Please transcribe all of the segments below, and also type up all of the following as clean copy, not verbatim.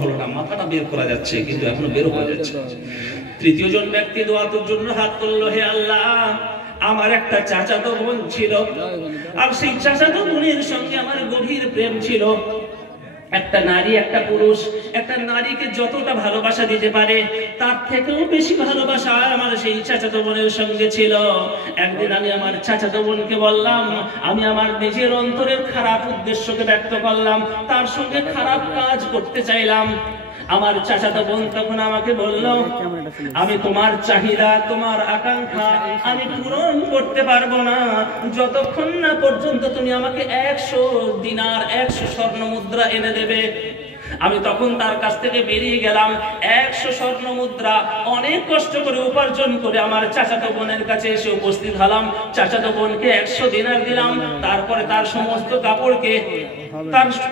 হলো না, মাথাটা বের করা যাচ্ছে কিন্তু এখনো বের হয়ে যাচ্ছে। তৃতীয় জন ব্যক্তি দোয়াতের জন্য হাত তুললো, হে আল্লাহ, আমার একটা চাচাতো বোন ছিল, আর সেই চাচাতো বোনের সঙ্গে আমার গভীর প্রেম ছিল। একটা নারী, একটা পুরুষ একটা নারীকে যতটা ভালোবাসা দিতে পারে তার থেকেও বেশি ভালোবাসা আমার সেই চাচাতো বোনের সঙ্গে ছিল। একদিন আমি আমার চাচাতো বোনকে বললাম, আমি আমার নিজের অন্তরের খারাপ উদ্দেশ্যকে ব্যক্ত করলাম, তার সঙ্গে খারাপ কাজ করতে চাইলাম। আমার চাচাতো বোন তখন আমাকে বলল, আমি তোমার চাহিদা, তোমার আকাঙ্ক্ষা আমি পূরণ করতে পারবো না যতক্ষণ না পর্যন্ত তুমি আমাকে 100 দিনার 100 স্বর্ণ মুদ্রা এনে দেবে। আমি তখন তার কাছ থেকে বেরিয়ে গেলাম, 100 স্বর্ণ মুদ্রা অনেক কষ্ট করে উপার্জন করে আমার চাচাতো বোনের কাছে এসে উপস্থিত হলাম। চাচাতো বোনকে 100 দিনার দিলাম, তারপরে তার সমস্ত কাপড়কে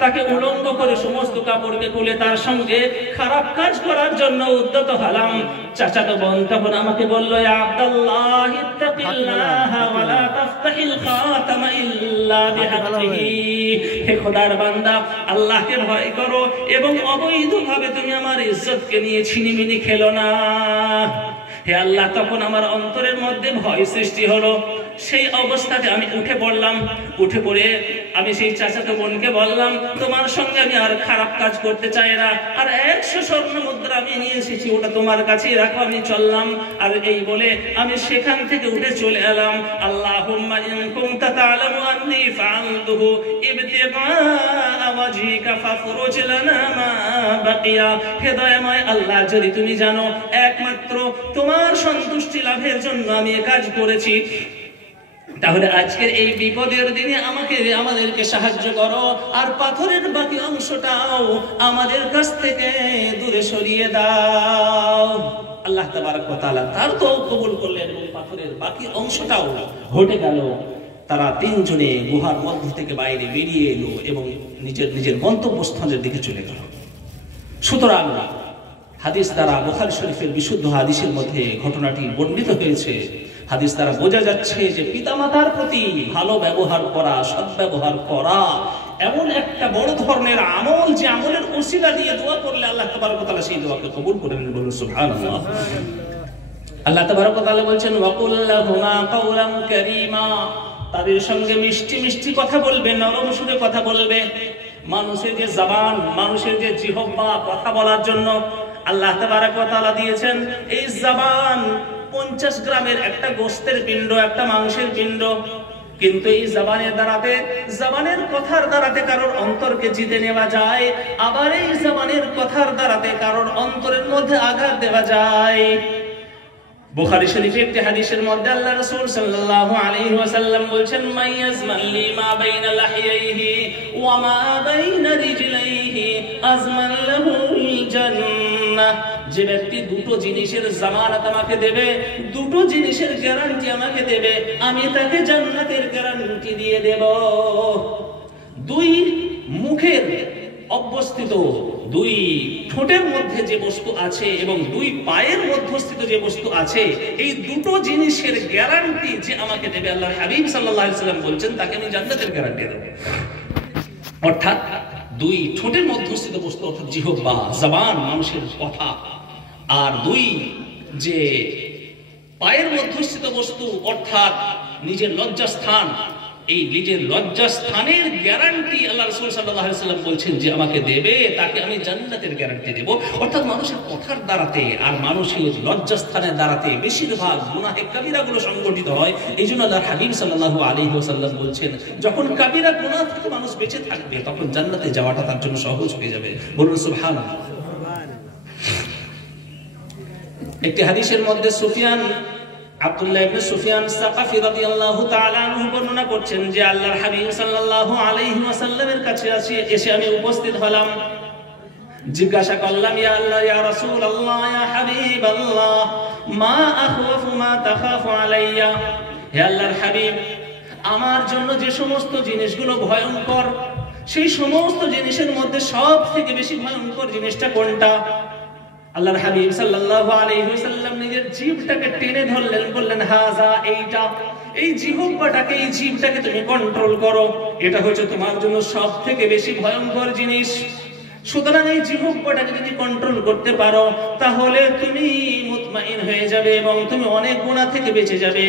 তাকে উলঙ্গ করে সমস্ত কাপড়কে খুলে তার সঙ্গে খারাপ কাজ করার জন্য উদ্যত হলাম। চাচাতো বোন তখন আমাকে বলল, ইয়া আব্দুল্লাহ ইত্তাকিল্লাহ ওয়া লা তাফতাহিল খাতামা ইল্লা বিহাক্কিহি, হে খোদার বান্দা, আল্লাহকে ভয় করো এবং অবৈধভাবে তুমি আমার ইজ্জতকে নিয়ে ছিনিমিনি খেলো না। হে আল্লাহ, তখন আমার অন্তরের মধ্যে ভয় সৃষ্টি হলো। সেই অবস্থাতে আমি উঠে পড়লাম। উঠে পড়ে আমি সেই চাচাতো বোনকে বললাম, তোমার সঙ্গে আমি আর খারাপ কাজ করতে চাই না, আর 100 স্বর্ণ মুদ্রা আমি নিয়ে এসেছি, ওটা তোমার কাছেই রাখো, আমি চললাম। আর এই বলে আমি সেখান থেকে উঠে চলে এলাম। আল্লাহুম্মা ইন কুনতা তা'লামু আন্নী ফাআলতুহু ইবতিগা ওয়াজহিকা ফাফরুজ লানা মা বাকিয়া, হে দয়াময় আল্লাহ, যদি তুমি জানো একমাত্র তোমার সন্তুষ্টি লাভের জন্য আমি এই কাজ করেছি, তাহলে আজকের এই বিপদের দিনে আমাদেরকে সাহায্য করো, আর পাথরের বাকি অংশটাও আমাদের কাছ থেকে দূরে সরিয়ে দাও। আল্লাহ তাবারক ওয়া তাআলা তার তো কবুল করলেন এবং পাথরের বাকি অংশটাও হটে গেল। তারা তিনজনে গুহার মধ্য থেকে বাইরে বেরিয়ে এলো এবং নিজের গন্তব্যস্থানের দিকে চলে গেল। সুতরাং হাদিস দ্বারা, বুখারী শরীফের বিশুদ্ধ হাদিসের মধ্যে ঘটনাটি বর্ণিত হয়েছে। হাদিস দ্বারা বোঝা যাচ্ছে যে পিতামাতার প্রতি ভালো ব্যবহার করা, সদ্ব্যবহার করা এমন একটা বড় ধরনের আমল, যে আমলের ওসিলা দিয়ে দোয়া করলে আল্লাহ তাবারক ওয়া তাআলা সেই দোয়াকে কবুল করে নেন। বলুন সুবহানাল্লাহ। আল্লাহ তাবারক ওয়া তাআলা বলেন, ওয়াকুল লাহুমা কাওলান কারীমা, তাদের সঙ্গে মিষ্টি মিষ্টি কথা বলবে, নরম সুরে কথা বলবে। মানুষের যে জবান, মানুষের যে জিহ্বা, কথা বলার জন্য আল্লাহ তাবারক ওয়া তাআলা দিয়েছেন, এই জবান 50 গ্রামের একটা গোশতের পিণ্ড, একটা মাংসের পিণ্ড, কিন্তু এই জবানের কথার দ্বারাতে কারোর অন্তরকে জিতে নেওয়া যায়, আবার এই জবানের কথার দ্বারাতে কারোর অন্তরের মধ্যে আঘাত দেওয়া যায়। বুখারী শরীফে একটি হাদিসের মধ্যে আল্লাহ রাসূল সাল্লাল্লাহু আলাইহি ওয়াসাল্লাম বলেছেন, মাইয়াজমান লিমা বাইনা লাহিয়াইহি ওয়া মা বাইনা রিজলাইহি আজমান লাহুল জান্নাহ, যে ব্যক্তি দুটো জিনিসের জামানত আমাকে দেবে, দুটো জিনিসের গ্যারান্টি আমাকে দেবে, আমি তাকে জান্নাতের গ্যারান্টি দিয়ে দেব। দুই মুখের অবস্থিত, দুই ঠোঁটের মধ্যে যে বস্তু আছে এবং দুই পায়ের মধ্যস্থিত যে বস্তু আছে, এই দুটো জিনিসের গ্যারান্টি যে আমাকে দেবে, আল্লাহর হাবিব সাল্লাল্লাহু আলাইহি ওয়াসাল্লাম বলছেন, তাকে আমি জান্নাতের গ্যারান্টি দেব। অর্থাৎ দুই ঠোঁটের মধ্যস্থিত বস্তু অর্থাৎ জিহ্বা, জবান, মানুষের কথা, আর দুই যে পায়ের মধ্যস্থিত বস্তু অর্থাৎ নিজের লজ্জাস্থান, এই নিজের লজ্জাস্থানের গ্যারান্টি আল্লাহ রাসূল সাল্লাল্লাহু আলাইহি ওয়াসাল্লাম বলছেন যে আমাকে দেবে, তাকে আমি জান্নাতের গ্যারান্টি দেব। অর্থাৎ মানুষের কথার দ্বারাতে আর মানুষের লজ্জাস্থানের দ্বারাতে বেশিরভাগ গুনাহে কাবিরাগুলো সংগঠিত হয়। এইজন্য আল্লাহর হাবিব সাল্লাল্লাহু আলাইহি ওয়াসাল্লাম বলছেন, যখন কাবিরা গুনাহ থেকে মানুষ বেঁচে থাকবে তখন জান্নাতে যাওয়াটা তার জন্য সহজ হয়ে যাবে। বলুন সুবহানাল্লাহ। একটি হাদিসের মধ্যে আব্দুল্লাহ ইবনে সুফিয়ান সাকাফি রাদিয়াল্লাহু তাআলা আনহু বর্ণনা করছেন যে আল্লাহর হাবিব সাল্লাল্লাহু আলাইহি ওয়াসাল্লামের কাছে এসে আমি উপস্থিত হলাম। জিজ্ঞাসা করলাম, ইয়া আল্লাহ, ইয়া রাসূলুল্লাহ, ইয়া হাবিবাল্লাহ, মা আখওয়াফু মা তাখাফু আলাইয়া, হে আল্লাহর হাবিব, আমার জন্য যে সমস্ত জিনিসগুলো ভয়ঙ্কর, সেই সমস্ত জিনিসের মধ্যে সবথেকে বেশি ভয়ঙ্কর জিনিসটা কোনটা? আল্লাহর হাবিব সাল্লাল্লাহু আলাইহি ওয়াসাল্লাম নিজের জিহ্বাটাকে টেনে ধরলেন, বললেন, হাযা, এইটা, এই জিহ্বাটাকে, এই জিহ্বাটাকে তুমি কন্ট্রোল করো, এটা হচ্ছে তোমার জন্য সবথেকে বেশি ভয়ঙ্কর জিনিস। সুতরাং এই জিহ্বাটাকে যদি কন্ট্রোল করতে পারো তাহলে তুমি মুতমাইন হয়ে যাবে এবং তুমি অনেক গুনাহ থেকে বেঁচে যাবে।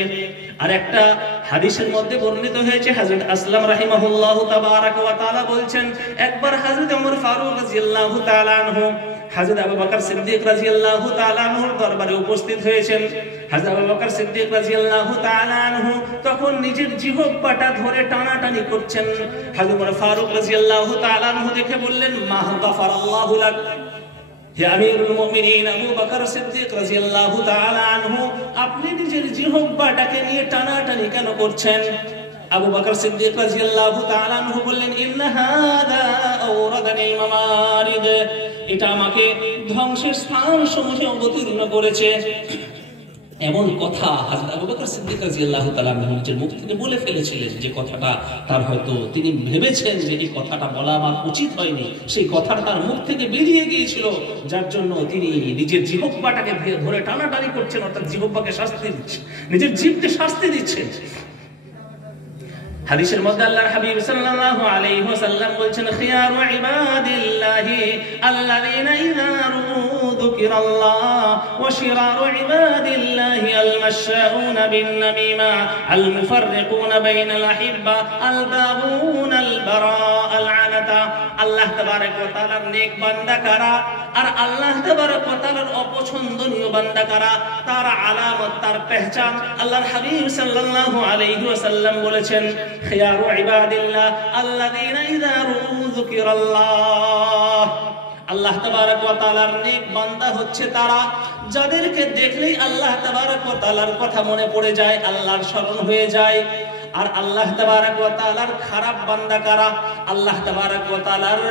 আর একটা হাদিসের মধ্যে বর্ণিত হয়েছে, হযরত আসলাম রাহিমাহুল্লাহু তাবারাকা ওয়া তাআলা বলছেন, একবার হযরত ওমর ফারুক রাদিয়াল্লাহু তাআলা আনহু হযরত আবু বকর সিদ্দিক রাদিয়াল্লাহু তাআলা আনহুর দরবারে উপস্থিত হয়েছেন। হযরত আবু বকর সিদ্দিক রাদিয়াল্লাহু তাআলা আনহু তখন নিজের জিহ্বাটা ধরে টানাটানি করছেন। হযরত ওমর ফারুক রাদিয়াল্লাহু তাআলা আনহু দেখে বললেন, মা গাফারাল্লাহু লাক, হে আমিরুল মুমিনিন আবু বকর সিদ্দিক রাদিয়াল্লাহু তাআলা আনহু, আপনি নিজের জিহ্বাটাকে নিয়ে টানাটানি কেন করছেন? আবু বকর সিদ্দিক রাদিয়াল্লাহু তাআলা আনহু বললেন, ইন্না হাদা আওরাদানিল মামারিদ, এটা আমাকে ধ্বংসের স্থানসমূহে অবতীর্ণ করেছে। এমন কথা হযরত আবু বকর সিদ্দিক রাদিয়াল্লাহু তাআলা নিজের মুখ থেকে বলে ফেলেছিলেন, যে কথাটা তার হয়তো তিনি ভেবেছেন যে এই কথাটা বলা আমার উচিত হয়নি, সেই কথাটা তার মুখ থেকে বেরিয়ে গিয়েছিল, যার জন্য তিনি নিজের জিহ্বাটাকে ধরে টানাটানি করছেন, অর্থাৎ জিহ্বাকে শাস্তি দিচ্ছেন, নিজের জিহ্বাকে শাস্তি দিচ্ছেন। হাদিসের মধ্যে আল্লাহর হাবিব সাল্লাল্লাহু আলাইহি ওয়াসাল্লাম বলেছেন, খিয়ারু ইবাদিল্লাহি আল্লাযীনা ইযা যুকিরাল্লাহ ওয়া শিরারু ইবাদিল্লাহি আল-মাশাউনা বিন-নামিমা আল-মুফাররিকুনা বাইনাল আহিব্বা আল-বাগুনা আল-বারা আল-আনাতা। আল্লাহ তাবারক ওয়া তাআলার নেক বান্দা কারা আর আল্লাহ তাবারক ওয়া তাআলার অপছন্দনীয় বান্দা কারা, তার আলামত, তার পেহচান আল্লাহর হাবিব সাল্লাল্লাহু আলাইহি ওয়াসাল্লাম বলেছেন, খিয়ারু ইবাদিল্লাহ আল্লাযীনা ইযা যুকিরাল্লাহ, আল্লাহ তাবারক ওয়া তাআলার নেক বান্দা হচ্ছে তারা যাদেরকে দেখলেই আল্লাহ তাবারক ওয়া তাআলার কথা মনে পড়ে যায়, আল্লাহর স্মরণ হয়ে যায়। আর আল্লাহ তাবারক ওয়া তাআলার খারাপ বান্দা কারা, আল্লাহ তাবারক ওয়া তাআলার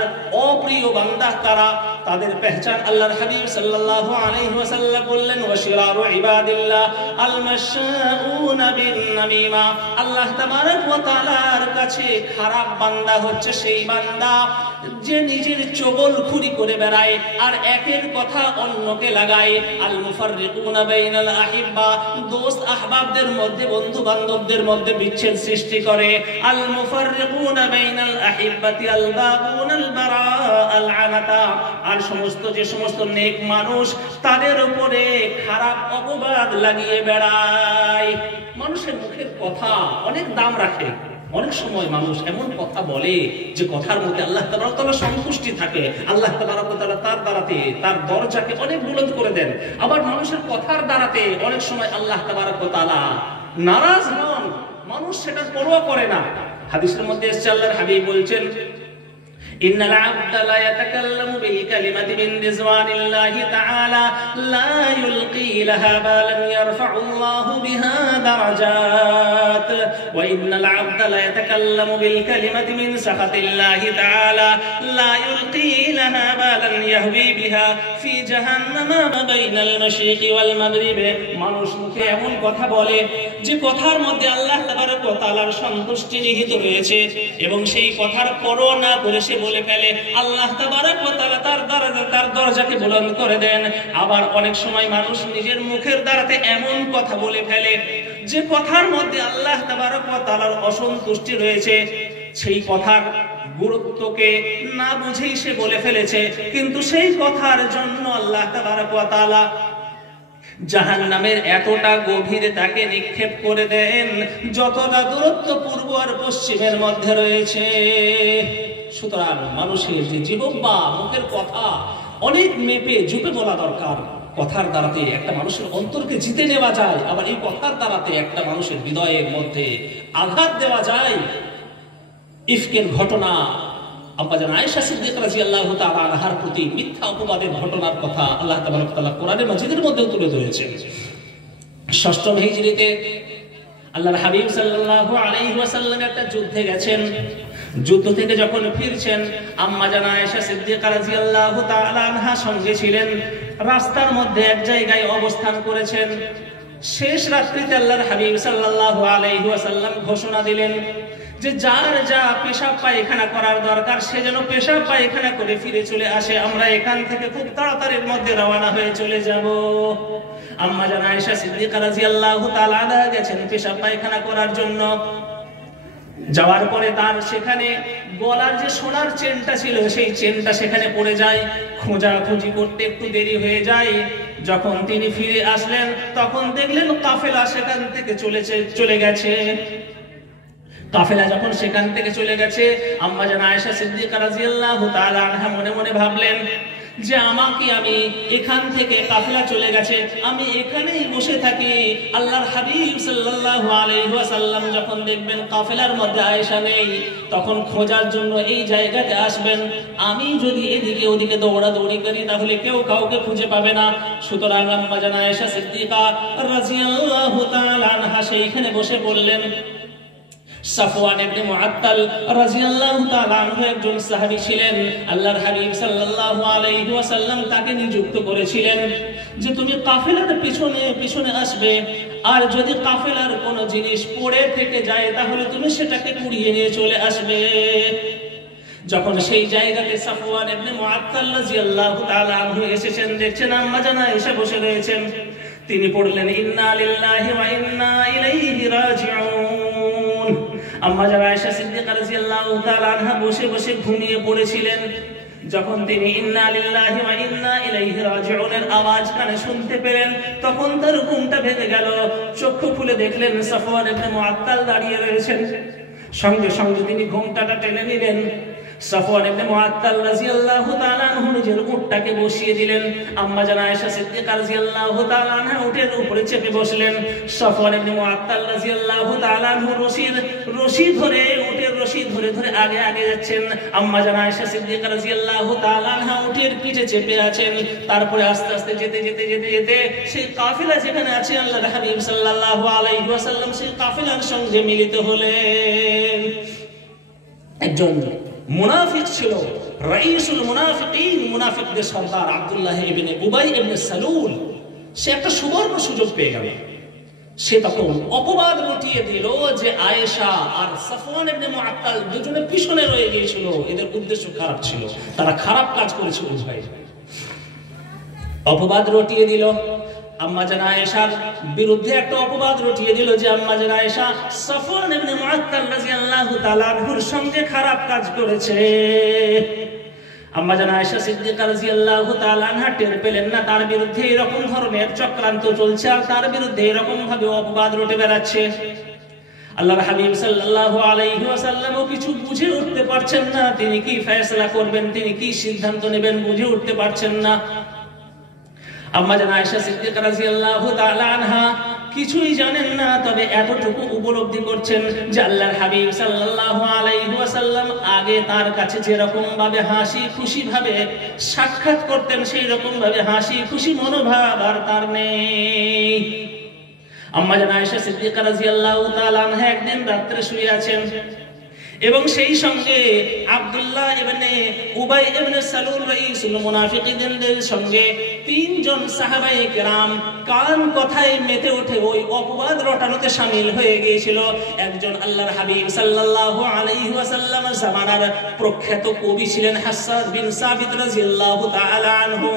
অপ্রিয় বান্দা কারা, তাদের পেহচান আল্লাহর হাবিব সাল্লাল্লাহু আলাইহি ওয়াসাল্লাম বললেন, ওয়া শিরারু ইবাদিল্লাহ আল-মাশাউনা বিন-নামিমা, আল্লাহ তাবারক ওয়া তাআলার কাছে খারাপ বান্দা হচ্ছে সেই বান্দা যে নিজের চগলখুরি করে বেড়ায় আর একের কথা অন্যকে লাগায়। আল-মুফাররিকুনা বাইনাল আহিব্বা, দোস্ত আহবাবদের মধ্যে, বন্ধু বান্ধবদের মধ্যে বিচ্ছেদ সৃষ্টি করে। আল-মুফাররিকুনা বাইনাল আহিব্বাতি আল-বাগুনা আল-বারা আল-আনাতা, আর যে সমস্ত নেক মানুষ তাদের উপরে খারাপ অপবাদ লাগিয়ে বেড়ায়। মানুষের মুখের কথা অনেক দাম রাখে। অনেক সময় মানুষ এমন কথা বলে যে কথার মধ্যে আল্লাহ তাবারক ওয়া তাআলা সন্তুষ্টি থাকে, আল্লাহ তাবারক ওয়া তাআলা তার দ্বারাতে তার দরজাকে অনেক বুলন্দ করে দেন। আবার মানুষের কথার দ্বারাতে অনেক সময় আল্লাহ তাবারক ওয়া তাআলা নারাজ হন, মানুষ সেটার পরোয়া করে না। হাদিসের মধ্যে এসেছে, আল্লাহর হাবিব বলছেন, ইন্নাল আবদা লা ইয়াতাকাল্লামু বিল কালিমাতি মিন রিজওয়ানিল্লাহি তাআলা লা ইউলকি লাহা বালান ইয়ারফাউল্লাহু বিহা দারাজাত ওয়া ইন্নাল আবদা লা ইয়াতাকাল্লামু বিল কালিমাতি মিন সাখাতিল্লাহি তাআলা লা ইউলকি লাহা বালান ইয়াহবি বিহা ফি জাহান্নামা বাইনাল মাশরিকি ওয়াল মাগরিব। মানুষ মুখে এমন কথা বলে যে কথার মধ্যে আল্লাহ তাবারক ওয়া তাআলার সন্তুষ্টি নিহিত রয়েছে এবং সেই কথার পরোয়া না করে সে বলে ফেলে, আল্লাহ তাবারক ওয়া তাআলা তার দরজাকে বুলন্দ করে দেন। আবার অনেক সময় মানুষ নিজের মুখের দ্বারাতে এমন কথা বলে ফেলে যে কথার মধ্যে আল্লাহ তাবারক ওয়া তাআলার অসন্তুষ্টি রয়েছে, সেই কথার গুরুত্বকে না বুঝেই সে বলে ফেলেছে, কিন্তু সেই কথার জন্য আল্লাহ তাবারক ওয়া তাআলা জাহান্নামের এতটা গভীরে তাকে নিক্ষেপ করে দেন যতটা দূরত্ব পূর্ব আর পশ্চিমের মধ্যে রয়েছে। সুতরাং মানুষের যে জিহ্বা, মুখের কথা অনেক মেপে জুপে বলা দরকার। কথার দ্বারাতে একটা মানুষের অন্তরকে জিতে নেওয়া যায়, আবার এই কথার দ্বারাতে একটা মানুষের হৃদয়ের মধ্যে আঘাত দেওয়া যায়। ইফকের ঘটনা, আম্মাজান আয়েশা সিদ্দিকা রাদিয়াল্লাহু তাআলা আনহার প্রতি মিথ্যা অপবাদের ঘটনার কথা আল্লাহ তাবারক ওয়া তাআলা কোরআনে মাজিদের মধ্যে তুলে ধরেছেন। ৬ম হিজরিতে আল্লাহর হাবিব সাল্লাল্লাহু আলাইহি ওয়াসাল্লাম একটা যুদ্ধে গেছেন। যুদ্ধ থেকে যখন ফিরছেন, আম্মাজান আয়েশা সিদ্দিকা রাদিয়াল্লাহু তাআলা আনহা সঙ্গে ছিলেন। রাস্তার মধ্যে এক জায়গায় অবস্থান করেছেন। শেষ রাত্রিতে আল্লাহর হাবিব সাল্লাল্লাহু আলাইহি ওয়াসাল্লাম ঘোষণা দিলেন যে যার যা পেশাব পায়খানা করার দরকার সে যেন পেশাব পায়খানা করে ফিরে চলে আসে, আমরা এখান থেকে খুব তাড়াতাড়ির মধ্যে রওনা হয়ে চলে যাব। আম্মাজান আয়েশা সিদ্দিকা রাদিয়াল্লাহু তাআলা আনহা গেছেন পেশাব পায়খানা করার জন্য। যাওয়ার পরে তার সেখানে গলার যে সোনার চেনটা ছিল সেই চেনটা সেখানে পড়ে যায়। খোঁজাখুঁজি করতে একটু দেরি হয়ে যায়। যখন তিনি ফিরে আসলেন তখন দেখলেন কাফেলা সেখান থেকে চলে গেছে। কাফেলা যখন সেখান থেকে চলে গেছে, আম্মা জান আয়েশা সিদ্দিকা রাদিয়াল্লাহু তাআলা আনহা মনে মনে ভাবলেন যে আমি এখান থেকে কাফেলা চলে গেছে, আমি এখানেই বসে থাকি। আল্লাহর হাবিব সাল্লাল্লাহু আলাইহি ওয়াসাল্লাম যখন দেখবেন কাফেলার মধ্যে আয়েশা নেই, তখন খোঁজার জন্য এই জায়গাতে আসবেন। আমি যদি এদিকে ওদিকে দৌড়াদৌড়ি করি তাহলে কেউ কাউকে খুঁজে পাবে না। সুতরাং আম্মা জান আয়েশা সিদ্দিকা রাদিয়াল্লাহু তাআলা আনহা সেইখানে বসে পড়লেন। সাফওয়ান ইবনে মুআত্তাল রাদিয়াল্লাহু তাআলা আনহু একজন সাহাবী ছিলেন। আল্লাহর হাবিব সাল্লাল্লাহু আলাইহি ওয়াসাল্লাম তাকে নিযুক্ত করেছিলেন যে তুমি কাফেলার পিছনে পিছনে আসবে, আর যদি কাফেলার কোনো জিনিস পড়ে থেকে যায় তাহলে তুমি সেটাকে কুড়িয়ে নিয়ে চলে আসবে। যখন সেই জায়গাতে সাফওয়ান ইবনে মুআত্তাল রাদিয়াল্লাহু তাআলা আনহু এসেছেন, দেখছেন আম্মা জান আয়েশা বসে রয়েছেন। তিনি পড়লেন ইন্না লিল্লাহি ওয়া ইন্না ইলাইহি রাজিউন। আম্মা জান আয়েশা সিদ্দিকা রাদিয়াল্লাহু তাআলা আনহা বসে বসে ঘুমিয়ে পড়েছিলেন। যখন তিনি ইন্না লিল্লাহি ওয়া ইন্না ইলাইহি রাজিউনের আওয়াজ কানে শুনতে পেলেন, তখন তার ঘুমটা ভেঙে গেল। চক্ষু খুলে দেখলেন সাফওয়ান ইবনে মুআত্তাল দাঁড়িয়ে রয়েছেন। সঙ্গে সঙ্গে তিনি ঘুমটাটা টেনে নিলেন। সাফওয়ান ইবনে মুআত্তাল রাদিয়াল্লাহু তাআলা আনহু নিজের উটটাকে বসিয়ে দিলেন। আম্মা জান আয়েশা সিদ্দিকা রাদিয়াল্লাহু তাআলা আনহা উটের উপরে চেপে বসলেন। সাফওয়ান ইবনে মুআত্তাল রাদিয়াল্লাহু তাআলা আনহু রশি ধরে উটের রশি ধরে ধরে আগে আগে যাচ্ছেন। আম্মা জান আয়েশা সিদ্দিকা রাদিয়াল্লাহু তাআলা আনহা উটের পিঠে চেপে আছেন। তারপরে আস্তে আস্তে যেতে যেতে যেতে যেতে সেই কাফেলা যেখানে আছে আল্লাহর হাবিব সাল্লাল্লাহু আলাইহি ওয়াসাল্লাম সেই কাফেলার সঙ্গে মিলিত হলেন। একজন মুনাফিক ছিল, রাইসুল মুনাফিকিন, মুনাফিকদের সর্দার আব্দুল্লাহ ইবনে উবাই ইবনে সালুল। সে একটা সুবর্ণ সুযোগ পেয়ে গেল। সে তখন অপবাদ রটিয়ে দিল যে আয়েশা আর সাফওয়ান ইবনে মুআত্তাল দুজনে পিছনে রয়ে গিয়েছিল। এদের উদ্দেশ্য খারাপ ছিল, তারা খারাপ কাজ করেছিল। ভাই অপবাদ রটিয়ে দিল। আম্মা জান আয়েশার বিরুদ্ধে একটা অপবাদ রটিয়ে দিল যে আম্মা জান আয়েশা সাফওয়ান ইবনে মুআত্তাল রাদিয়াল্লাহু তাআলা আনহুর সঙ্গে খারাপ কাজ করেছে। আম্মা জান আয়েশা সিদ্দিকা রাদিয়াল্লাহু তাআলা আনহা টের পেলেন না তার বিরুদ্ধে এরকম ধরনের চক্রান্ত চলছে, আর তার বিরুদ্ধে এরকম ভাবে অপবাদ রটে বেড়াচ্ছে। আল্লাহর হাবিব সাল্লাল্লাহু আলাইহি ওয়াসাল্লামও কিছু বুঝে উঠতে পারছেন না। তিনি কি ফয়সালা করবেন, তিনি কি সিদ্ধান্ত নেবেন বুঝে উঠতে পারছেন না। আম্মা জান আয়েশা সিদ্দিকা রাদিয়াল্লাহু তাআলা আনহা কিছুই জানেন না, তবে এতটুকু উপলব্ধি করছেন যে আল্লাহর হাবিব সাল্লাল্লাহু আলাইহি ওয়াসাল্লাম আগে তার কাছে যেরকম ভাবে হাসি খুশি ভাবে সাক্ষাৎ করতেন সেই রকম ভাবে হাসি খুশি মনোভাব আর তার নেই। আম্মা জান আয়েশা সিদ্দিকা রাদিয়াল্লাহু তাআলা আনহা একদিন রাতে শুয়ে আছেন এবং সেই সঙ্গে আব্দুল্লাহ ইবনে উবাই ইবনে সালুল রাইসুল মুনাফিকিনদের সঙ্গে তিনজন সাহাবায়ে কেরাম কান কথায় মেতে উঠে ওই অপবাদ রটানোতে শামিল হয়ে গিয়েছিল। একজন আল্লাহর হাবিব সাল্লাল্লাহু আলাইহি ওয়াসাল্লামের জামানার প্রখ্যাত কবি ছিলেন হাসান বিন সাবিত রাদিয়াল্লাহু তাআলা আনহু।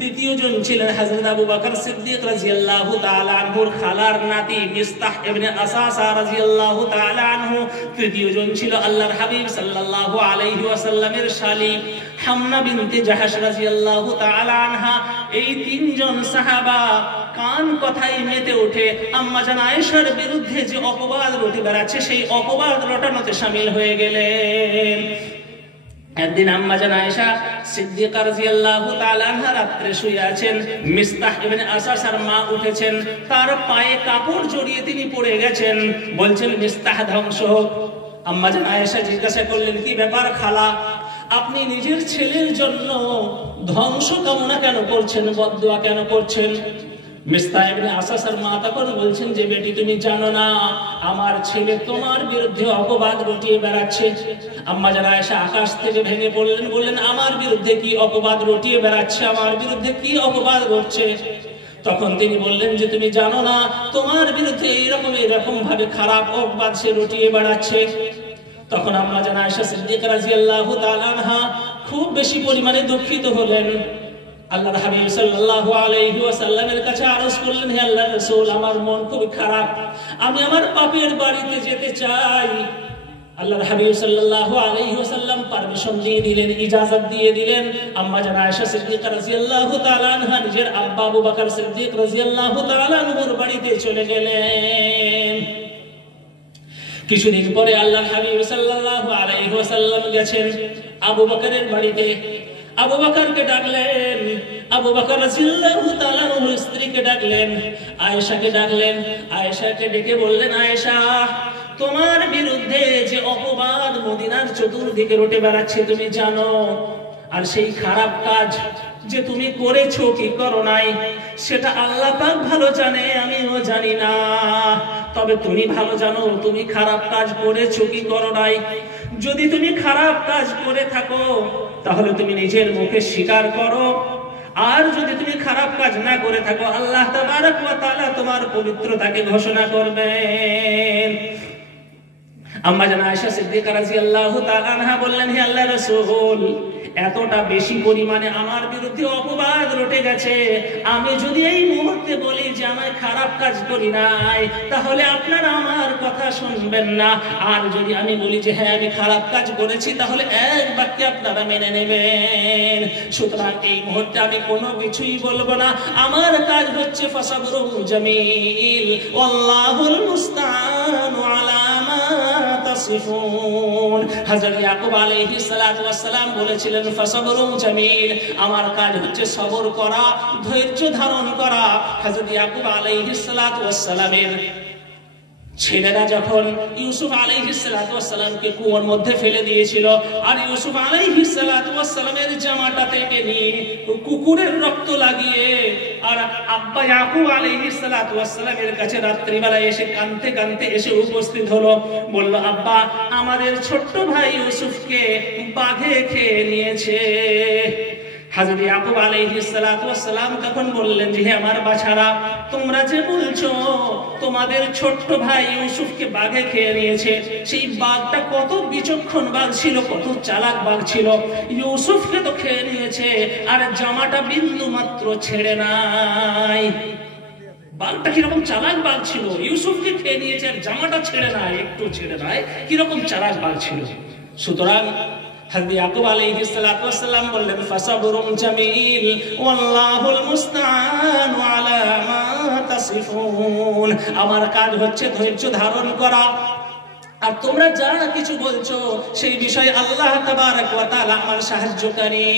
দ্বিতীয়জন ছিলেন হযরত আবু বকর সিদ্দিক রাদিয়াল্লাহু তাআলা আনহুর খালার নাতি মিস্তাহ ইবনে আসাসা রাদিয়াল্লাহু তাআলা আনহু। তৃতীয়জন ছিল আল্লাহর হাবিব সাল্লাল্লাহু আলাইহি ওয়াসাল্লামের শালী হামনা বিনতে জাহাশ রাদিয়াল্লাহু তাআলা আনহা। এই তিনজন সাহাবা কান কথায় মেতে উঠে আম্মা জান আয়েশার বিরুদ্ধে যে অপবাদ রটে বেড়াচ্ছে সেই অপবাদ রটানোতে শামিল হয়ে গেলেন। একদিন আম্মা জান আয়েশা সিদ্দিকা রাদিয়াল্লাহু তাআলা আনহা রাতে শুয়ে আছেন। মিস্তাহ ইবনে আসাসার মা উঠেছেন, তার পায়ে কাপড় জড়িয়ে তিনি পড়ে গেছেন। বলছেন মিস্তাহ ধ্বংস হোক। আম্মা জান আয়েশা জিজ্ঞাসা করলেন কি ব্যাপার খালা, আপনি নিজের ছেলের জন্য ধ্বংস কামনা কেন করছেন, বদদুয়া কেন করছেন? মিস্তাহ ইবনে আসাসার মা তখন বলছেন যে বেটি তুমি জানো না আমার ছেলে তোমার বিরুদ্ধে অপবাদ রটিয়ে বেড়াচ্ছে। আম্মা জান আয়েশা আকাশ থেকে ভেঙে পড়লেন, বললেন আমার বিরুদ্ধে কি অপবাদ রটিয়ে বেড়াচ্ছে, আমার বিরুদ্ধে কি অপবাদ রটছে? তখন তিনি বললেন যে তুমি জানো না তোমার বিরুদ্ধে এরকম ভাবে খারাপ অপবাদ সে রটিয়ে বেড়াচ্ছে। তখন আম্মা জান আয়েশা সিদ্দিকা রাদিয়াল্লাহু তাআলা আনহা খুব বেশি পরিমাণে দুঃখিত হলেন। আল্লাহর হাবিব সাল্লাল্লাহু আলাইহি ওয়াসাল্লামের কাছে আরজ করলেন, হে আল্লাহর রাসূল আমার মন খুব খারাপ, আমি আমার বাপের বাড়িতে যেতে চাই। আল্লাহর হাবিব সাল্লাল্লাহু আলাইহি ওয়াসাল্লাম পারমিশন দিয়ে দিলেন, ইজাজত দিয়ে দিলেন। আম্মা জান আয়েশা সিদ্দিকা রাদিয়াল্লাহু তাআলা আনহা নিজের আব্বা আবু বকর সিদ্দিক রাদিয়াল্লাহু তাআলা আনহুর বাড়িতে চলে গেলেন। কিছুদিন পরে আল্লাহর হাবিব সাল্লাল্লাহু আলাইহি ওয়াসাল্লাম গেছেন আবু বকরের বাড়িতে। আবু বকরকে ডাকলেন, আবু বকর রাদিয়াল্লাহু তাআলা আনহুর স্ত্রীকে ডাকলেন, আয়েশাকে ডাকলেন। আয়েশাকে ডেকে বললেন, আয়েশা, তোমার বিরুদ্ধে যে অপবাদ মদিনার চতুর্দিকে রটে বেড়াচ্ছে তুমি জানো, আর সেই খারাপ কাজ যে তুমি করেছো কি করো নাই সেটা আল্লাহ পাক ভালো জানে, আমিও জানি না। তবে তুমি ভালো জানো তুমি খারাপ কাজ করেছো কি করো নাই। যদি তুমি খারাপ কাজ করে থাকো তাহলে তুমি নিজের মুখে স্বীকার করো, আর যদি তুমি খারাপ কাজ না করে থাকো আল্লাহ তাবারক ওয়া তাআলা তোমার পবিত্রতাকে ঘোষণা করবেন। আম্মা জান আয়েশা সিদ্দিকা রাদিয়াল্লাহু তাআলা আনহা বললেন, হে আল্লাহর রাসূল, এতটা বেশি পরিমাণে আমার বিরুদ্ধে অপবাদ রটে গেছে, আমি যদি এই মুহূর্তে বলি যে আমি খারাপ কাজ করি নাই তাহলে আপনারা আমার কথা শুনবেন না, আর যদি আমি বলি যে হ্যাঁ আমি খারাপ কাজ করেছি তাহলে এক বাক্যে আপনারা মেনে নেবেন। সুতরাং এই মুহূর্তে আমি কোনো কিছুই বলবো না, আমার কাজ হচ্ছে ফাসাবরুন জামিল ওয়াল্লাহুল মুস্তাআনু আলা মা তাসিফুন। হযরত ইয়াকুব আলাইহিস সালাতু ওয়াস সালাম বলেছিলেন ফাসাবরুন জামিল, আমার কাজ হচ্ছে সবর করা, ধৈর্য ধারণ করা। হযরত ইয়াকুব আলাইহিস সালাতু ওয়াস সালামের ছেলেরা যখন ইউসুফ আলাইহিস সালাতু ওয়াস সালামকে কুয়োর মধ্যে ফেলে দিয়েছিল, আর ইউসুফ আলাইহিস সালাতু ওয়াস সালামের জামাটা থেকে নিয়ে কুকুরের রক্ত লাগিয়ে আর আব্বা ইয়াকুব আলাইহিস সালাতু ওয়াস সালামের কাছে রাত্রিবেলা এসে কাঁদতে কাঁদতে এসে উপস্থিত হলো, বলল, আব্বা আমাদের ছোট্ট ভাই ইউসুফকে বাঘে খেয়ে নিয়েছে। হযরত ইয়াকুব আলাইহিস সালাতু ওয়াস সালাম তখন বললেন যে হে আমার বাছারা, তোমরা যে বলছো তোমাদের ছোট্ট ভাই ইউসুফকে বাঘে খেয়ে নিয়েছে, সেই বাঘটা কত বিচক্ষণ বাঘ ছিল, কত চালাক বাঘ ছিল। ইউসুফকে তো খেয়ে নিয়েছে আর জামাটা বিন্দু মাত্র ছেড়ে নাই। বাঘটা কিরকম চালাক বাঘ ছিল, ইউসুফকে খেয়ে নিয়েছে আর জামাটা ছেড়ে নাই, একটু ছেড়ে নাই, কিরকম চালাক বাঘ ছিল। সুতরাং হযরত ইয়াকুব আলাইহিস সালাতু ওয়াস সালাম বললেন ফাসাবরুন জামিল ওয়াল্লাহুল মুস্তাআনু আলা মা তাসিফুন, আমার কাজ হচ্ছে ধৈর্য ধারণ করা, আর তোমরা যা কিছু বলছো সেই বিষয়ে আল্লাহ তাবারক ওয়া তাআলা আমার সাহায্যকারী।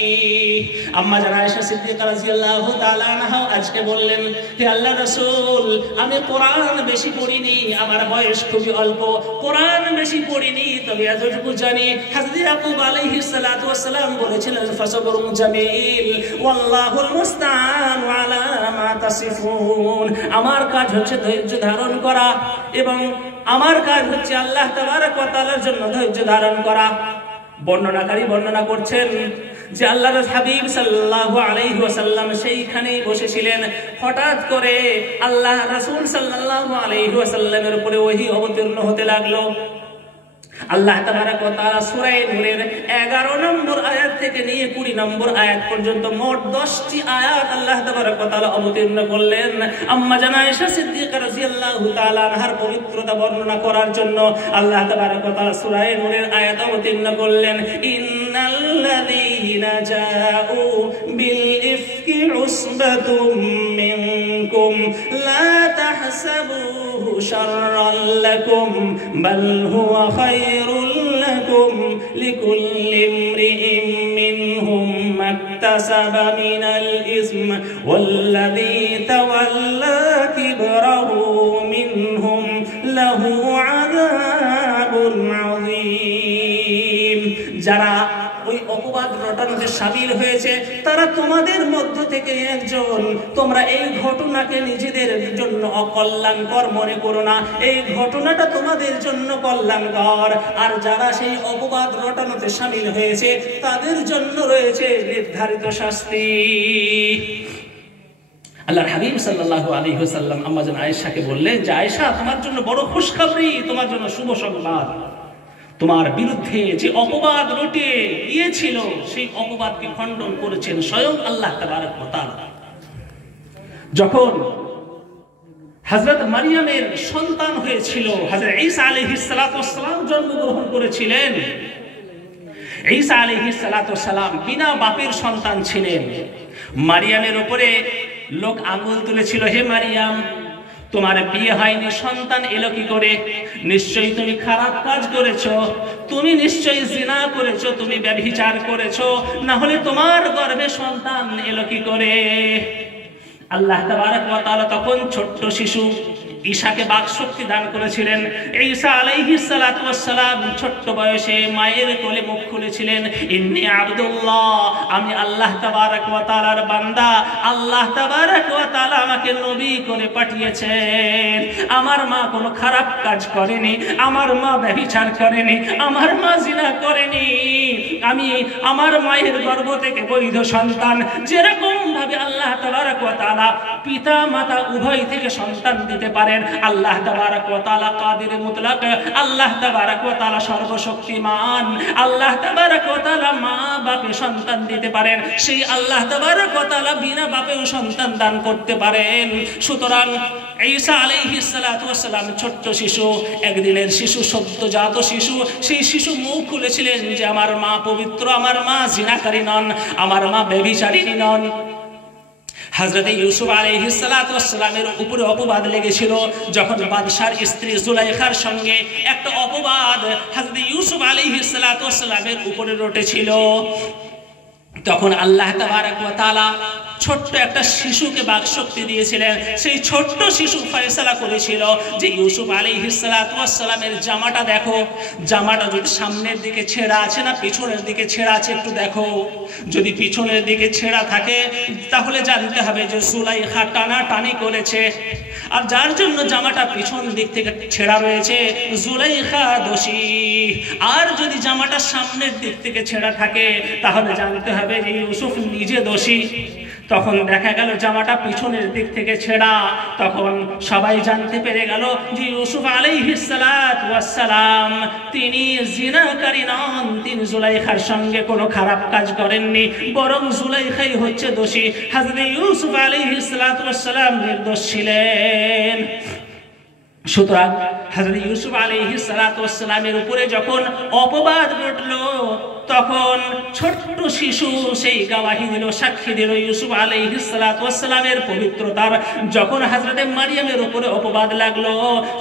আম্মা জান আয়েশা সিদ্দিকা রাদিয়াল্লাহু তাআলা আনহা আজকে বললেন, হে আল্লাহর রাসূল, আমি কোরআন বেশি পড়িনি, আমার বয়স খুবই অল্প, কোরআন বেশি পড়িনি, তবে এতটুকু জানি হযরত ইয়াকুব আলাইহিস সালাতু ওয়াস সালাম বলেছিলেন ফাসাবরুন জামিল ওয়াল্লাহুল মুস্তাআনু আলা মা তাসিফুন, আমার কাজ হচ্ছে ধৈর্য ধারণ করা, এবং আমার কাজ হচ্ছে আল্লাহ তাবারক ওয়া তাআলার জন্য ধৈর্য ধারণ করা। বর্ণনাকারী বর্ণনা করছেন যে আল্লাহর হাবিব সাল্লাল্লাহু আলাইহি ওয়াসাল্লাম সেইখানেই বসেছিলেন, হঠাৎ করে আল্লাহ রাসূল সাল্লাল্লাহু আলাইহি ওয়াসাল্লামের উপরে ওহী অবতীর্ণ হতে লাগলো। আল্লাহ তাবারক ওয়া তাআলা সূরা নূরের 11 নম্বর আয়াত থেকে নিয়ে 20 নম্বর আয়াত পর্যন্ত মোট 10টি আয়াত আল্লাহ তাবারক ওয়া তাআলা অবতীর্ণ করলেন আম্মা জান আয়েশা সিদ্দিকা রাদিয়াল্লাহু তাআলা আনহার পবিত্রতা বর্ণনা করার জন্য। আল্লাহ তাবারক ওয়া তাআলা সূরা নূরের আয়াত অবতীর্ণ করলেন, ইন্নাল্লাযীনা জাউ বিল ইফকি উসবাতুম মিনকুম লা তাহসাবুহু শাররান লাকুম বাল হুয়া খায়রুল লাকুম লিকুল্লি ইমরিইন মিনহুম মাকতাসাবা মিনাল ইসম ওয়াল্লাযী তাওয়াল্লা কিবরাহু মিনহুম লাহু আযাবুন আযীম। যারা ওই অপবাদ রটানোতে শামিল হয়েছে তারা তোমাদের মধ্য থেকে একজন, তোমরা এই ঘটনাকে নিজেদের জন্য অকল্যাণকর মনে করো না, এই ঘটনাটা তোমাদের জন্য কল্যাণকর। আর যারা সেই অপবাদ রটানোতে শামিল হয়েছে তাদের জন্য রয়েছে নির্ধারিত শাস্তি। আল্লাহর হাবিব সাল্লাল্লাহু আলাইহি ওয়াসাল্লাম আম্মা জান আয়েশাকে বললেন যে আয়েশা, তোমার জন্য বড় খুশখবরি, তোমার জন্য শুভ সংবাদ। তোমার বিরুদ্ধে যে অপবাদ রটিয়ে দিয়েছিল সেই অপবাদকে খণ্ডন করেছেন স্বয়ং আল্লাহ তাবারক ওয়া তাআলা। যখন হযরত মারিয়ামের সন্তান হয়েছিল, হযরত ঈসা আলাইহিস সালাতু ওয়াস সালাম জন্মগ্রহণ করেছিলেন। ঈসা আলাইহিস সালাতু ওয়াস সালাম বিনা বাপের সন্তান ছিলেন। মারিয়ামের উপরে লোক আঙ্গুল তুলেছিল, হে মারিয়াম, তোমার বিয়ে হয়নি, সন্তান এলো কি করে? নিশ্চয়ই তুমি খারাপ কাজ করেছো, তুমি নিশ্চয়ই জিনা করেছো, তুমি ব্যভিচার করেছো, না হলে তোমার গর্ভে সন্তান এলো কি করে? আল্লাহ তাবারক ওয়া তাআলা তখন ছোট্ট শিশু ঈসাকে বাকশক্তি দান করেছিলেন। ঈসা আলাইহিস সালাতু ওয়াস সালাম ছোট্ট বয়সে মায়ের কোলে মুখ খুলেছিলেন, ইন্নী আব্দুল্লাহ, আমি আল্লাহ তাবারক ওয়া তাআলার বান্দা, আল্লাহ তাবারক ওয়া তাআলা আমাকে নবী করে পাঠিয়েছেন। আমার মা কোনো খারাপ কাজ করেনি, আমার মা ব্যভিচার করেনি, আমার মা জিনা করেনি। আমি আমার মায়ের গর্ভ থেকে বৈধ সন্তান, যেরকম ভাবে আল্লাহ তাবারক ওয়া তাআলা পিতা মাতা উভয় থেকে সন্তান দিতে পারেন, আল্লাহ তাবারক ওয়া তাআলা কাদির মুতলাক, আল্লাহ তাবারক ওয়া তাআলা সর্বশক্তিমান, আল্লাহ তাবারক ওয়া তাআলা মা বাপে সন্তান দিতে পারেন, সেই আল্লাহ তাবারক ওয়া তাআলা বিনা বাপেও সন্তান দান করতে পারেন। সুতরাং ঈসা আলাইহিস সালাতু ওয়াস সালাম ছোট্ট শিশু, একদিনের শিশু, সদ্যজাত শিশু, সেই শিশু মুখ খুলেছিলেন যে আমার মা পবিত্র, আমার মা জিনাকারী নন, আমার মা ব্যভিচারিণী নন। হযরত ইউসুফ আলাইহিস সালাতু ওয়াস সালামের উপরে অপবাদ লেগেছিল, যখন বাদশার স্ত্রী জুলাইখার সঙ্গে একটা অপবাদ হযরত ইউসুফ আলাইহিস সালাতু ওয়াস সালামের উপরে রটেছিল, তখন আল্লাহ তাবারক ওয়া তাআলা ছোট্ট একটা শিশুকে বাকশক্তি দিয়েছিলেন। সেই ছোট্ট শিশু ফয়সালা করেছিল যে ইউসুফ আলাইহিস সালাতু ওয়াস সালামের জামাটা দেখো, জামাটা যদি সামনের দিকে ছেঁড়া আছে না পিছনের দিকে ছেঁড়া আছে একটু দেখো। যদি পিছনের দিকে ছেঁড়া থাকে তাহলে জানতে হবে যে জুলাইখা টানাটানি করেছে, আর যার জন্য জামাটা পিছন দিক থেকে ছেঁড়া রয়েছে জুলাইখা দোষী। আর যদি জামাটা সামনের দিক থেকে ছেঁড়া থাকে তাহলে জানতে হবে যে ইউসুফ নিজে দোষী। তখন দেখা গেল জামাটা পিছনের দিক থেকে ছেঁড়া, তখন সবাই জানতে পেরে গেল যে ইউসুফ আলাইহিস সালাতু ওয়াস সালাম তিনি জিনাকারী নন, তিনি জুলাইখার সঙ্গে কোনো খারাপ কাজ করেননি, বরং জুলাইখাই হচ্ছে দোষী। হযরত ইউসুফ আলাইহিস সালাতু ওয়াস সালাম নির্দোষ ছিলেন। সুতরাং হযরত ইউসুফ আলাইহিস সালাতু ওয়াস সালামের উপরে যখন অপবাদ ঘটলো, তখন ছোট্ট শিশু সেই গওয়াহি দিল, সাক্ষী দিল ইউসুফ আলাইহিস সালাতু ওয়াস সালামের পবিত্রতার। যখন হযরতে মারিয়ামের উপরে অপবাদ লাগলো,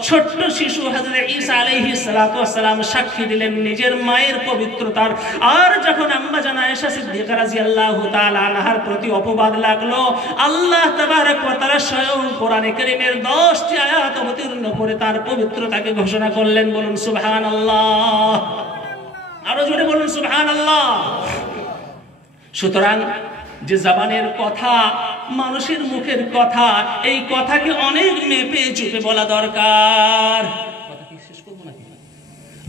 ছোট্ট শিশু হযরত ঈসা আলাইহিস সালাতু ওয়াস সালাম সাক্ষী দিলেন নিজের মায়ের পবিত্রতার। আর যখন আম্মা জান আয়েশা সিদ্দিকা রাদিয়াল্লাহু তাআলা আনহার প্রতি অপবাদ লাগলো, আল্লাহ তাবারক ওয়া তাআলা স্বয়ং কোরআনে কারীমের 10টি আয়াত অবতীর্ণ করে তার পবিত্রতাকে ঘোষণা করলেন। বলুন সুবহানাল্লাহ, আরো জোরে বলুন সুবহানাল্লাহ। সুতরাং যে জবানের কথা, মানুষের মুখের কথা, এই কথাকে অনেক মেপে চুপে বলা দরকার। কথা কি শেষ করব নাকি?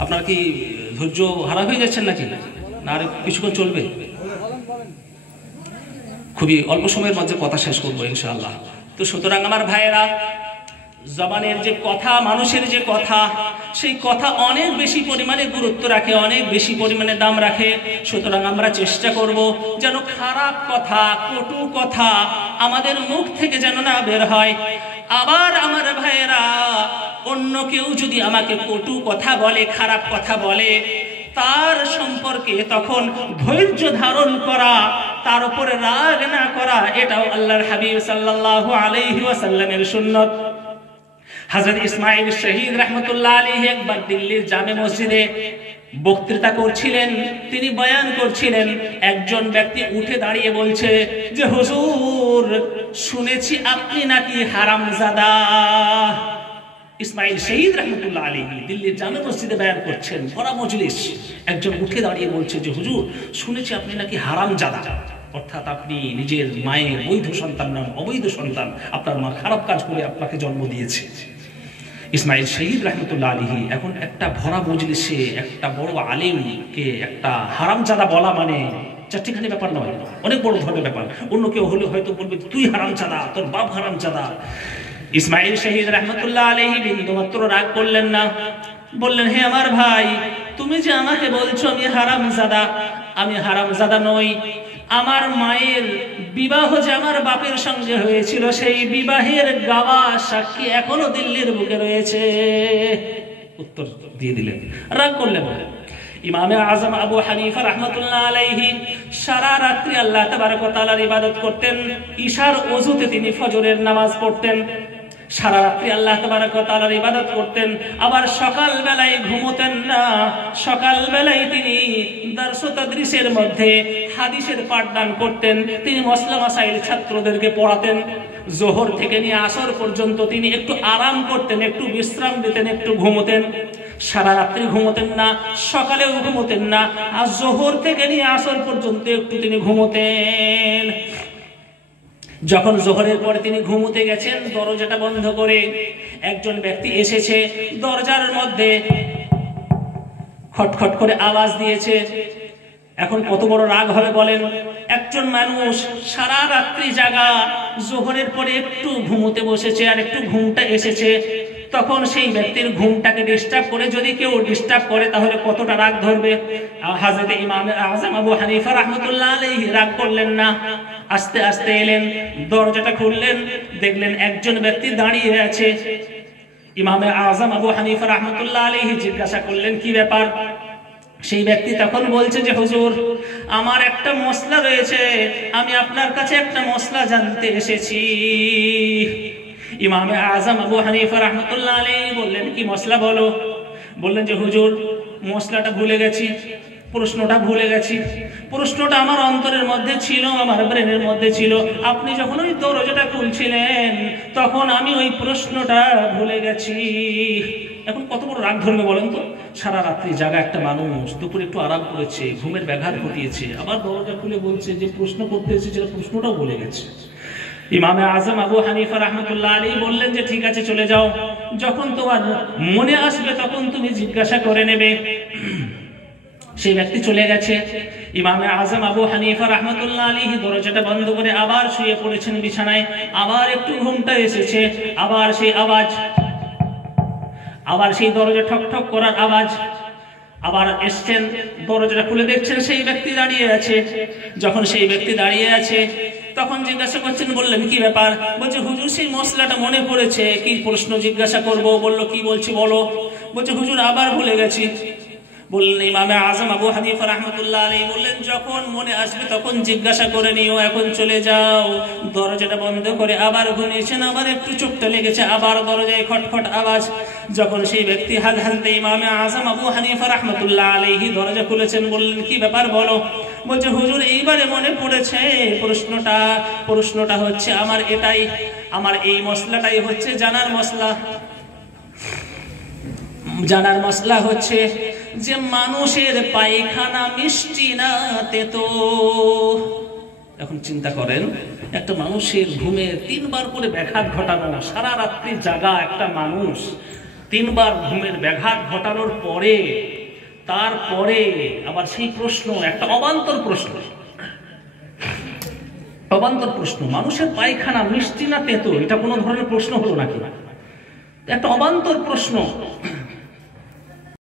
আপনার কি ধৈর্য হারা হয়ে যাচ্ছেন নাকি, না আর কিছুক্ষণ চলবে? খুবই অল্প সময়ের মধ্যে কথা শেষ করবো ইনশাআল্লাহ। তো সুতরাং আমার ভাইয়েরা, জবানের যে কথা, মানুষের যে কথা, সেই কথা অনেক বেশি পরিমাণে গুরুত্ব রাখে, অনেক বেশি পরিমাণে দাম রাখে। সুতরাং আমরা চেষ্টা করব যেন খারাপ কথা, কটু কথা আমাদের মুখ থেকে যেন না বের হয়। আবার আমার ভাইয়েরা, অন্য কেউ যদি আমাকে কটু কথা বলে, খারাপ কথা বলে, তার সম্পর্কে তখন ধৈর্য ধারণ করা, তার উপরে রাগ না করা, এটাও আল্লাহর হাবিব সাল্লাল্লাহু আলাইহি ওয়াসাল্লামের সুন্নাত। হযরত ইসমাঈল শহীদ রাহমাতুল্লাহ আলাইহি একবার দিল্লির জামে মসজিদে বক্তৃতা করছিলেন, তিনি বয়ান করছিলেন। একজন ব্যক্তি উঠে দাঁড়িয়ে বলছে যে হুজুর, শুনেছি আপনি নাকি হারামজাদা। ইসমাঈল শহীদ রাহমাতুল্লাহ আলাইহি দিল্লির জামে মসজিদে বয়ান করছেন, ভরা মজলিস। একজন উঠে দাঁড়িয়ে বলছে যে হুজুর, শুনেছি আপনি নাকি হারামজাদা, অর্থাৎ আপনি নিজের মায়ের বৈধ সন্তান নন, অবৈধ সন্তান, আপনার মা খারাপ কাজ করে আপনাকে জন্ম দিয়েছে। ইসমাঈল শহীদ রাহমাতুল্লাহ আলাইহি এখন একটা ভরা মজলিসে একটা বড় আলেমকে একটা হারামজাদা বলা মানে চারটিখানি ব্যাপার নয়, অনেক বড় ধরনের ব্যাপার। অন্য কেউ হলে হয়তো বলবে তুই হারামজাদা, তোর বাপ হারামজাদা। ইসমাঈল শহীদ রাহমাতুল্লাহ আলাইহি বিন্দুমাত্র রাগ করলেন না, বললেন, হে আমার ভাই, তুমি যে আমাকে বলছো আমি হারামজাদা, আমি হারামজাদা নই। আমার মায়ের বিবাহ যে আমার বাপের সঙ্গে হয়েছিল সেই বিবাহের গাওয়া সাক্ষী এখনো দিল্লির বুকে রয়েছে। উত্তর দিয়ে দিলেন, রাগ করলেন না। ইমামে আজম আবু হানিফা রাহমাতুল্লাহ আলাইহি সারা রাত্রি আল্লাহ তাবারক ওয়া তাআলার ইবাদত করতেন। ঈশার ওযুতে তিনি ফজরের নামাজ পড়তেন, সারা রাত্রি আল্লাহ তাবারক ওয়া তাআলার ইবাদত করতেন। আবার সকাল বেলায় ঘুমোতেন না, সকাল বেলায় তিনি দারস ও তাদরিসের মধ্যে হাদিসের পাঠদান করতেন, তিনি মসলা মাসাইল ছাত্রদেরকে পড়াতেন। জোহর থেকে নিয়ে আসর পর্যন্ত তিনি একটু আরাম করতেন, একটু বিশ্রাম দিতেন, একটু ঘুমোতেন। সারা রাত্রি ঘুমোতেন না, সকালেও ঘুমোতেন না, আর জোহর থেকে নিয়ে আসর পর্যন্ত একটু তিনি ঘুমোতেন। যখন জোহরের পরে তিনি ঘুমোতে গেছেন, দরজাটা বন্ধ করে একজন ব্যক্তি এসেছে, দরজার মধ্যে খটখট করে আওয়াজ দিয়েছে। এখন কত বড় রাগ হবে বলেন? একজন মানুষ সারা রাত্রি জাগা, জোহরের পরে একটু ঘুমোতে বসেছে আর একটু ঘুমটা এসেছে, তখন সেই ব্যক্তির ঘুমটাকে ডিস্টার্ব করে যদি কেউ ডিস্টার্ব করে তাহলে কতটা রাগ ধরবে। হযরত ইমাম আযম আবু হানিফা রাহমাতুল্লাহ আলাইহি রাগ করলেন না, আস্তে আস্তে এলেন, দরজাটা খুললেন, দেখলেন একজন ব্যক্তি দাঁড়িয়ে আছে। ইমাম আযম আবু হানিফা রাহমাতুল্লাহ আলাইহি জিজ্ঞাসা করলেন, কি ব্যাপার? সেই ব্যক্তি তখন বলছে যে হুজুর, আমার একটা মসলা রয়েছে, আমি আপনার কাছে একটা মসলা জানতে এসেছি। ইমামে আযম আবু হানিফা রাহমাতুল্লাহ আলাইহি বললেন, কি মসলা বলো? বললেন যে হুজুর, মসলাটা ভুলে গেছি, প্রশ্নটা ভুলে গেছি। প্রশ্নটা আমার অন্তরের মধ্যে ছিল, আমার ব্রেনের মধ্যে ছিল। আপনি যখন ওই দরজাটা খুলছিলেন তখন আমি ওই প্রশ্নটা ভুলে গেছি। এখন কত বড় রাগ ধরবে বলেন তো? সারা রাত্রি জাগা একটা মানুষ দুপুরে একটু আরাম করেছে, ঘুমের ব্যাঘাত ঘটিয়েছে, আবার দরজা খুলে বলছে যে প্রশ্ন করতে এসেছিল, প্রশ্নটাও ভুলে গেছে। ইমামে আযম আবু হানিফা রাহমাতুল্লাহ আলাইহি বললেন যে ঠিক আছে, চলে যাও, যখন তোমার মনে আসবে তখন তুমি জিজ্ঞাসা করে নেবে। সেই ব্যক্তি চলে গেছে। ইমামে আযম আবু হানিফা রাহমাতুল্লাহ আলাইহি দরজাটা বন্ধ করে আবার শুয়ে পড়েছেন বিছানায়। আবার একটু ঘুমটা এসেছে, আবার সেই আওয়াজ, আবার সেই দরজা ঠক ঠক করার আওয়াজ। আবার এসছেন, দরজাটা খুলে দেখছেন সেই ব্যক্তি দাঁড়িয়ে আছে। যখন সেই ব্যক্তি দাঁড়িয়ে আছে তখন জিজ্ঞাসা করছেন, বললেন কি ব্যাপার? বলছে হুজুর, সেই মশলাটা মনে পড়েছে, কি প্রশ্ন জিজ্ঞাসা করব? বললো কি বলছি বলো। বলছে হুজুর, আবার ভুলে গেছি। বললেন ইমামে আযম আবু হানিফা রাহমাতুল্লাহ আলাইহি বললেন, যখন মনে আসবে তখন জিজ্ঞাসা করে নিও, এখন চলে যাও। দরজাটা বন্ধ করে আবার ঘুমিয়েছেন, আবার একটু চোখটা লেগেছে, আবার দরজায় খটখট আওয়াজ। যখন সেই ব্যক্তি হাসতে ইমামে আযম আবু হানিফা রাহমাতুল্লাহ আলাইহি দরজা খুলেছেন, বললেন কি ব্যাপার বলো। বলছে হুজুর, এইবারে মনে পড়েছে প্রশ্নটা হচ্ছে আমার এটাই, আমার এই মশলাটাই হচ্ছে জানার মশলা। জানার মশলা হচ্ছে যে মানুষের পায়খানা মিষ্টি না তেতো। এখন চিন্তা করেন, একটা মানুষের ঘুমে 3 বার করে ব্যাঘাত ঘটানো, সারা রাত্রি জাগা একটা মানুষ 3 বার ঘুমের ব্যাঘাত ঘটানোর পরে তারপরে আবার সেই প্রশ্ন, একটা অবান্তর প্রশ্ন, অবান্তর প্রশ্ন, মানুষের পায়খানা মিষ্টি না তেতো, এটা কোনো ধরনের প্রশ্ন হলো নাকি? একটা অবান্তর প্রশ্ন।